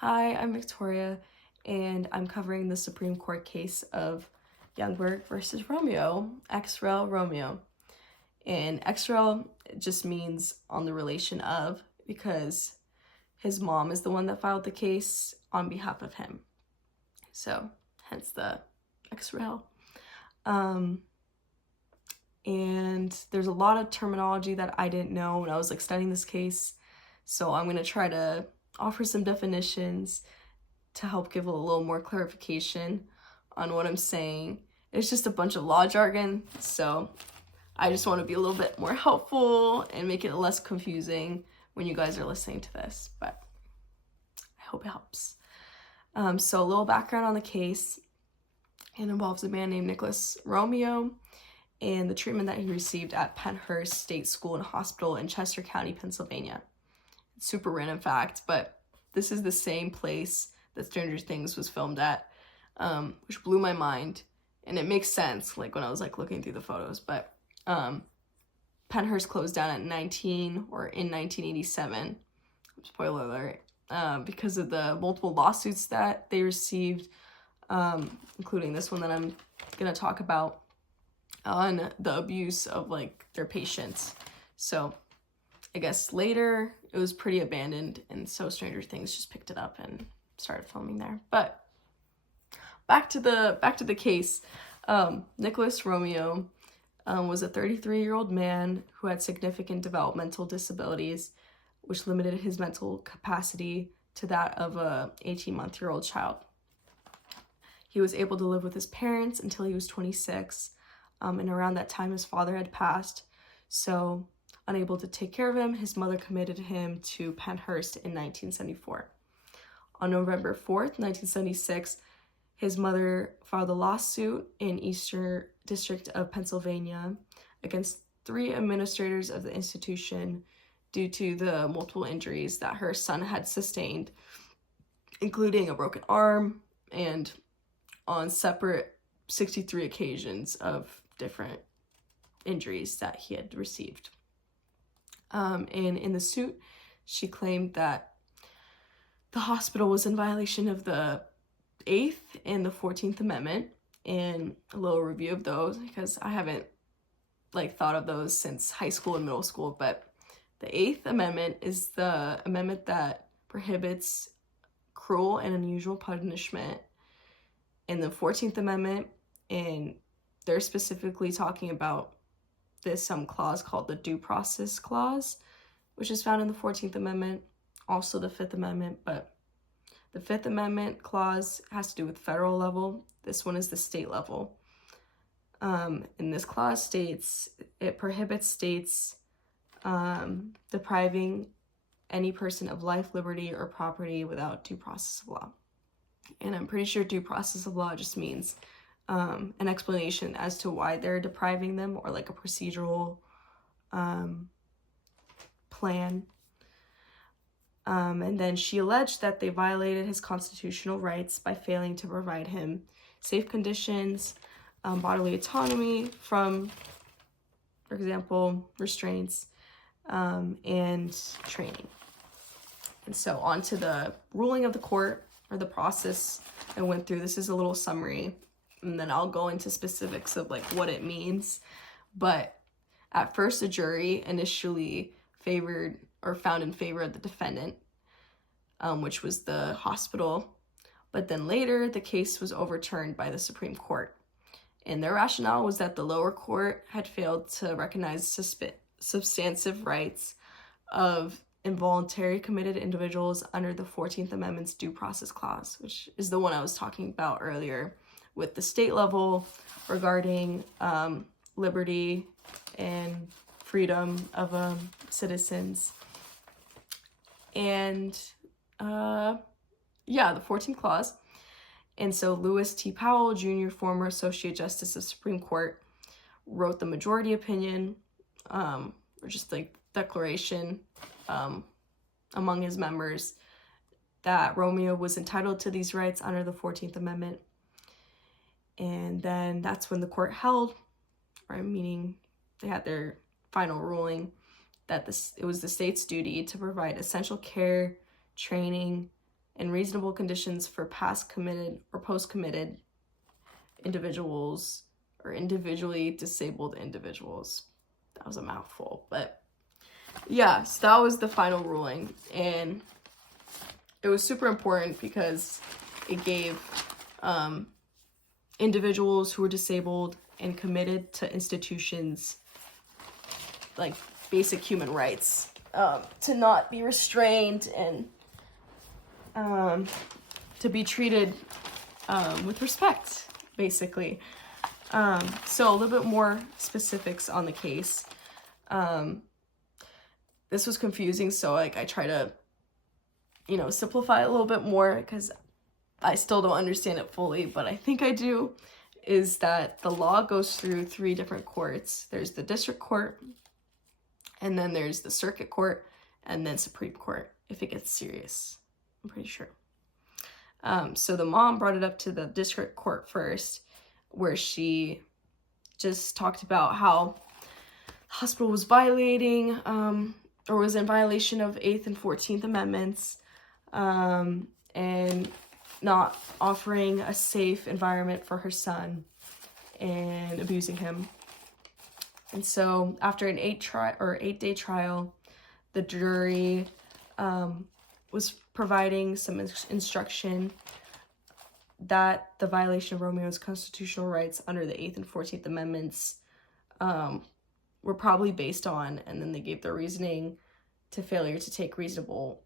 Hi, I'm Victoria, and I'm covering the Supreme Court case of Youngberg versus Romeo, ex rel Romeo. And ex rel just means on the relation of, because his mom is the one that filed the case on behalf of him. So, hence the ex rel. And there's a lot of terminology that I didn't know when I was studying this case. So I'm going to try to offer some definitions to help give a little more clarification on what I'm saying. It's just a bunch of law jargon, so I just want to be a little bit more helpful and make it less confusing when you guys are listening to this, but I hope it helps. So a little background on the case. It involves a man named Nicholas Romeo and the treatment that he received at Penhurst State School and Hospital in Chester County, Pennsylvania. Super random fact, but this is the same place that Stranger Things was filmed at, which blew my mind. And it makes sense, when I was looking through the photos, but Penhurst closed down in 1987, spoiler alert, because of the multiple lawsuits that they received, including this one that I'm gonna talk about, on the abuse of their patients. So I guess later it was pretty abandoned, and so Stranger Things just picked it up and started filming there. But back to the case. Nicholas Romeo was a 33-year-old man who had significant developmental disabilities, which limited his mental capacity to that of a 18-month-old child. He was able to live with his parents until he was 26, and around that time his father had passed. So, unable to take care of him, his mother committed him to Penhurst in 1974. On November 4th, 1976, his mother filed a lawsuit in Eastern District of Pennsylvania against 3 administrators of the institution due to the multiple injuries that her son had sustained, including a broken arm and on separate 63 occasions of different injuries that he had received. And in the suit, she claimed that the hospital was in violation of the 8th and the 14th Amendment, and a little review of those, because I haven't thought of those since high school and middle school. But the 8th Amendment is the amendment that prohibits cruel and unusual punishment, and the 14th Amendment, and they're specifically talking about this clause called the Due Process Clause, which is found in the 14th Amendment, also the 5th Amendment, but the 5th Amendment clause has to do with federal level. This one is the state level. And this clause states, it prohibits states depriving any person of life, liberty, or property without due process of law. And I'm pretty sure due process of law just means an explanation as to why they're depriving them, or a procedural plan. And then she alleged that they violated his constitutional rights by failing to provide him safe conditions, bodily autonomy from, for example, restraints, and training. And so on to the ruling of the court, or the process I went through. This is a little summary, and then I'll go into specifics of what it means. But at first, the jury initially found in favor of the defendant, which was the hospital. But then later, the case was overturned by the Supreme Court. And their rationale was that the lower court had failed to recognize substantive rights of involuntary committed individuals under the 14th Amendment's Due Process Clause, which is the one I was talking about earlier with the state level regarding liberty and freedom of citizens. And the 14th clause. And so Lewis T. Powell, Jr., former Associate Justice of Supreme Court, wrote the majority opinion, or just declaration among his members, that Romeo was entitled to these rights under the 14th Amendment. And then that's when the court held, right, meaning they had their final ruling, that it was the state's duty to provide essential care, training, and reasonable conditions for past committed or post-committed individuals or individually disabled individuals. That was a mouthful, but yeah, so that was the final ruling, and it was super important because it gave individuals who were disabled and committed to institutions like basic human rights, to not be restrained and to be treated with respect, basically. So a little bit more specifics on the case. This was confusing, so like I try to, simplify it a little bit more because I still don't understand it fully, but I think I do, is that the law goes through 3 different courts. There's the district court, and then there's the circuit court, and then Supreme Court, if it gets serious, I'm pretty sure. So the mom brought it up to the district court first, where she just talked about how the hospital was violating, or was in violation of 8th and 14th Amendments, and not offering a safe environment for her son and abusing him. And so after an 8-day trial, the jury was providing some instruction that the violation of Romeo's constitutional rights under the 8th and 14th Amendments were probably based on, and then they gave their reasoning to failure to take reasonable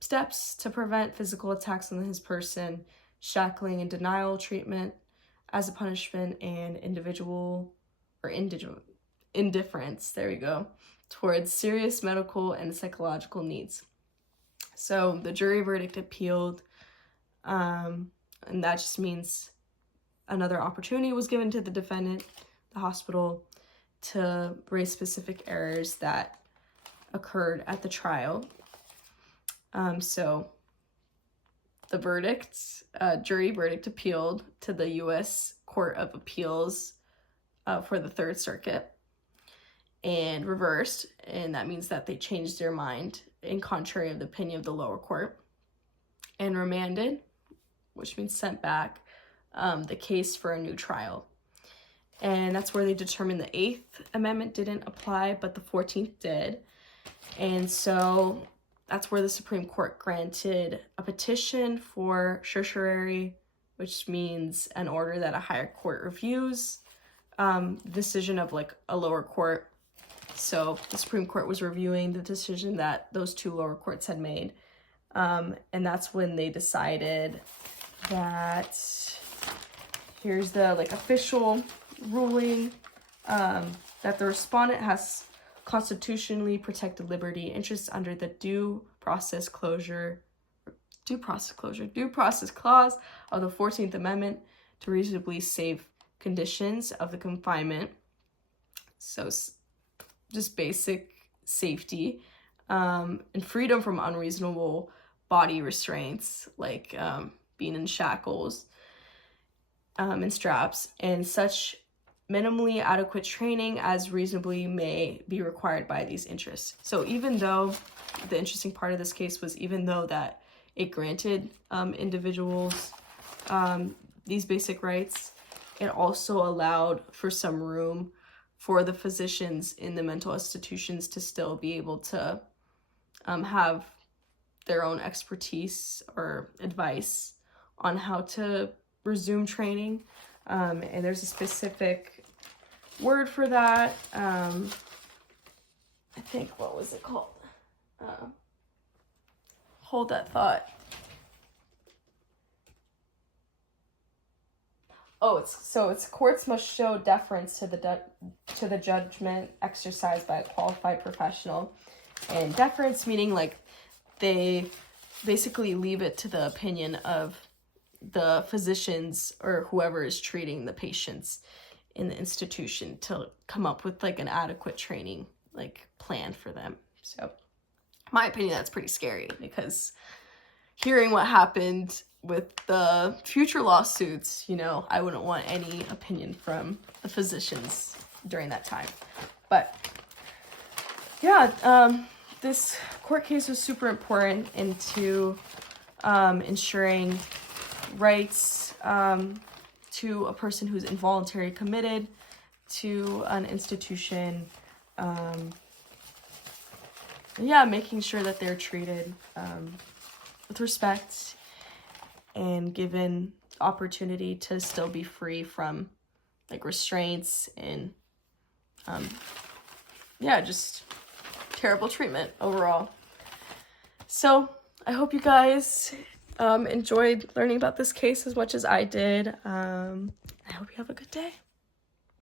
steps to prevent physical attacks on his person, shackling and denial treatment as a punishment, and indifference, there we go, towards serious medical and psychological needs. So the jury verdict appealed, and that just means another opportunity was given to the defendant, the hospital, to raise specific errors that occurred at the trial. So the jury verdict appealed to the U.S. Court of Appeals for the Third Circuit and reversed, and that means that they changed their mind in contrary of the opinion of the lower court, and remanded, which means sent back, the case for a new trial. And that's where they determined the 8th Amendment didn't apply, but the 14th did. And so that's where the Supreme Court granted a petition for certiorari, which means an order that a higher court reviews the decision of like a lower court. So the Supreme Court was reviewing the decision that those 2 lower courts had made. And that's when they decided that, here's the official ruling, that the respondent has constitutionally protected liberty interests under the due process clause of the 14th Amendment to reasonably safe conditions of the confinement. So just basic safety, and freedom from unreasonable body restraints, like being in shackles and straps, and such minimally adequate training as reasonably may be required by these interests. So even though, the interesting part of this case was, even though that it granted individuals these basic rights, it also allowed for some room for the physicians in the mental institutions to still be able to have their own expertise or advice on how to resume training. And there's a specific word for that. I think, what was it called? Hold that thought. It's courts must show deference to the judgment exercised by a qualified professional, and deference meaning like they basically leave it to the opinion of the physicians or whoever is treating the patients in the institution to come up with like an adequate training plan for them. So in my opinion, that's pretty scary, because hearing what happened with the future lawsuits, I wouldn't want any opinion from the physicians during that time. But yeah, this court case was super important into ensuring rights to a person who's involuntarily committed to an institution. Yeah, making sure that they're treated with respect and given opportunity to still be free from like restraints and yeah, just terrible treatment overall. So I hope you guys enjoyed learning about this case as much as I did. I hope you have a good day.